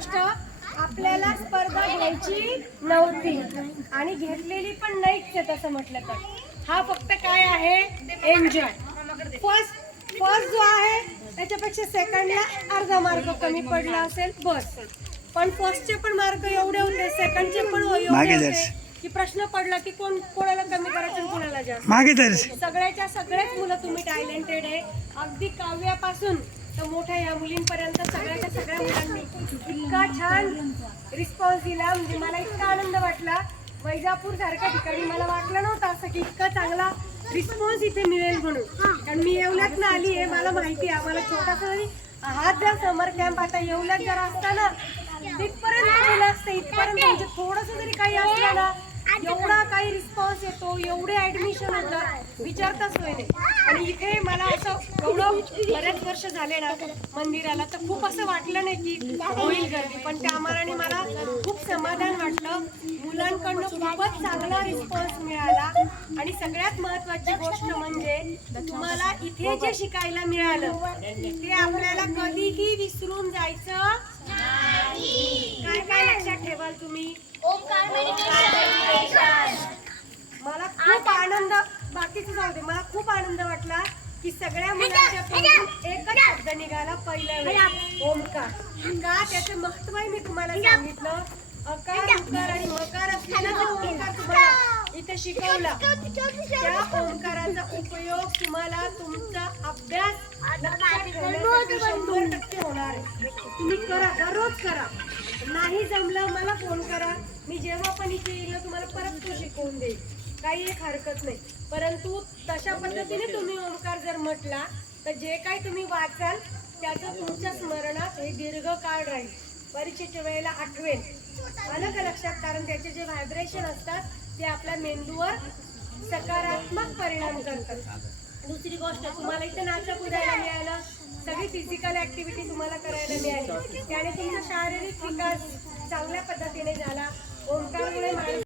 गोष्ट आपल्याला स्पर्धा घ्यायची नव्हती आणि घेतलेली पण नाहीच आहे तसं म्हटलं तर. हा फक्त काय आहे, एन्जॉय. फर्स्ट जो आहे त्याच्यापेक्षा सेकंडला अर्धा मार्क कमी पडला असेल बस, पण फर्स्टचे पण मार्क एवढे होते, सेकंडचे पण एवढे होते की प्रश्न पडला की कोणाला कमी करायचं कोणाला जास्त. सगळ्याच्या सगळेच मुलं तुम्ही टॅलेंटेड आहे, अगदी काव्यापासून तर मोठ्या या मुलींपर्यंत सगळ्याच्या सगळ्या मुलांनी इतका छान रिस्पॉन्स दिला. म्हणजे मला इतका आनंद वाटला. वैजापूर सारख्या ठिकाणी मला वाटलं नव्हतं असं की इतका चांगला रिस्पॉन्स इथे मिळेल म्हणून. कारण मी येवल्यातनं आली आहे, मला माहिती आहे. आम्हाला छोटासा जरी हा जर समर कॅम्प आता येवल्यात जर असता ना तिथपर्यंत गेलं असतं, इथपर्यंत म्हणजे थोडंसं जरी काही असलं ना एवढा काही रिस्पॉन्स येतो, एवढे ऍडमिशन होतं विचारताच होईल. आणि इथे मला असं एवढं बरेच वर्ष झाले ना मंदिराला, तर खूप असं वाटलं नाही की होईल गर्दी, पण त्या मानाने मला खूप समाधान वाटलं. मुलांकडनं खूपच चांगला रिस्पॉन्स मिळाला. आणि सगळ्यात महत्वाची गोष्ट म्हणजे तुम्हाला इथे जे शिकायला मिळालं ते आपल्याला कधीही विसरून जायचं नाही. काय काय लक्षात ठेवाल तुम्ही? मला खूप आनंद, बाकीचं जाऊ दे, मला खूप आनंद वाटला की सगळ्या मुलांच्या तोंडून एकच शब्द निघाला पहिल्या वेळेस, ओंकार. का त्याचं महत्व मी तुम्हाला सांगितलं. अकार उकार आणि मकार असलेला जो ओंकार तुम्हाला इथे शिकवला, त्या ओंकाराचा उपयोग तुम्हाला तुमचा अभ्यास लक्षात ठेवण्यासाठी 100% होणार आहे. तुम्ही करा, दररोज करा. नाही जमलं मला फोन करा, मी जेव्हा पण इथे येईल तुम्हाला परत तो शिकवून देईल, काही एक हरकत नाही. परंतु तशा पद्धतीने तुम्ही ओंकार जर म्हटला तर जे काही तुम्ही वाचाल त्याचं तुमच्या स्मरणात हे दीर्घकाळ राहील, परीक्षेच्या वेळेला आठवेल. आलं का लक्षात? कारण त्याचे जे व्हायब्रेशन असतात ते आपल्या मेंदूवर सकारात्मक परिणाम करतात. दुसरी गोष्ट, तुम्हाला इथे नाचा कुदायला मिळालं, सगळी फिजिकल ऍक्टिव्हिटी तुम्हाला करायला मिळाली, त्याने तुमचा शारीरिक विकास चांगल्या पद्धतीने झाला. ओंकारमुळे